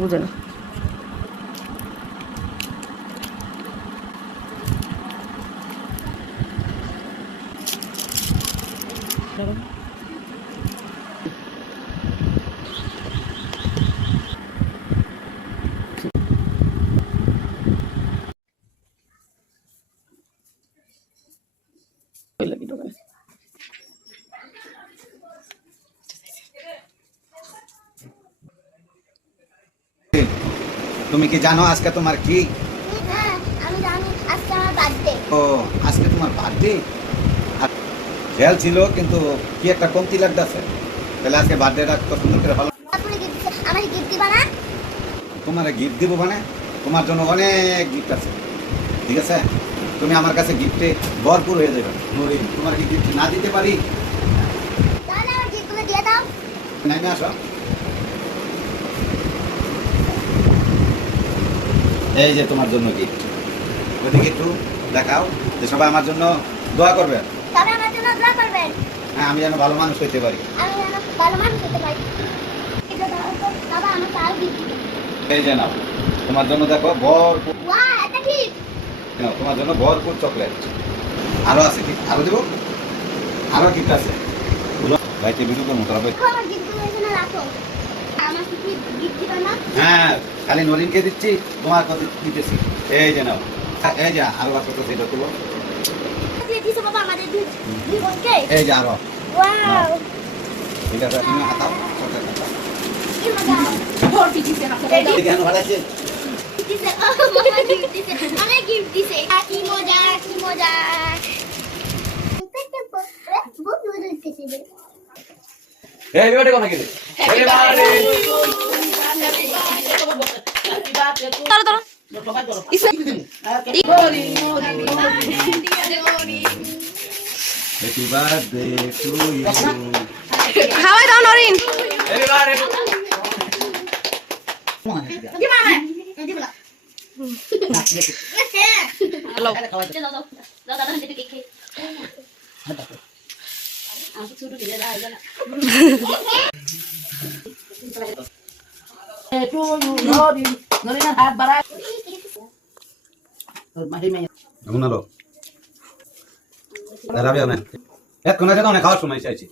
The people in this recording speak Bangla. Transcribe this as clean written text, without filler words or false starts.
বুঝে না তুমি কি জানো আজকে তোমার কি? হ্যাঁ আমি জানি আজকে আমার বার্থডে। ও আজকে তোমার বার্থডে? খেয়াল ছিল কিন্তু কি একটা কমতি লাগতেছে। তাহলে আজকে বার্থডেটা কত সুন্দর করে ভালো তারপরে গিফট দিছে, আমার গিফট দিবা না? তোমার গিফট দিব মানে তোমার জন্য অনেক গিফট আছে, ঠিক আছে? তুমি আমার কাছে গিফটে ভরপুর হয়ে যাবে। নরিন, তোমার কি গিফট না দিতে পারি? তাহলে আমার গিফটগুলো দিয়ে দাও। নাই না, আসো। এই যে তোমার জন্য গিফট, ওদিকে একটু দেখাও যে সবাই আমার জন্য দোয়া করবে। তবে আমার জন্য দোয়া করবেন, হ্যাঁ, আমি যেন ভালো মানুষ হইতে পারি। আমি যেন ভালো মানুষ হতে পারি। এটা দাও তো, বাবা আমার তাও গিফট দিবে। এই যে নাও, তোমার জন্য দেখো ভরপুর, ওয়াও, এটা ঠিক। নাও, তোমার জন্য ভরপুর চকলেট। আরো আছে কি? আরো দেবো? আরো গিফট আছে। ভাইতে ভিডিও করবো তোরা ভাই। রাখো, আমার গিফটগুলো এখানে রাখো। আমার কি গিফট দিবা না? হ্যাঁ, খালি নরিনকে দিচ্ছি, তোমার কথা দিতেছি। এই যে নাও, এই যে আরো আছে তো, সেটা তুলো। দিয়ে দিছো বাবা আমাদের দুই বোনকে। এই যে আরো, ওয়াও, ঠিক আছে, তুমি হাতাও চকলেট হাতাও। কি মজা। এই কেন ভাড়াচ্ছে? দিছে, ও বাবা গিফট দিছে, অনেক গিফট দিছে। কি মজা, কি মজা। বহুত মজা হইতেছে। এই বেটা কোন গেলে? এই বাড়ি তারা তারা হ্যাপি বার্থডে টু ইউ। হাওয়াই দাও নরিন এই বাড়ি হ্যালো হাত বাড়ায় ঘুমালো রাবিয়া না এত কোন আছে তো অনেক খাওয়ার সময় চাইছি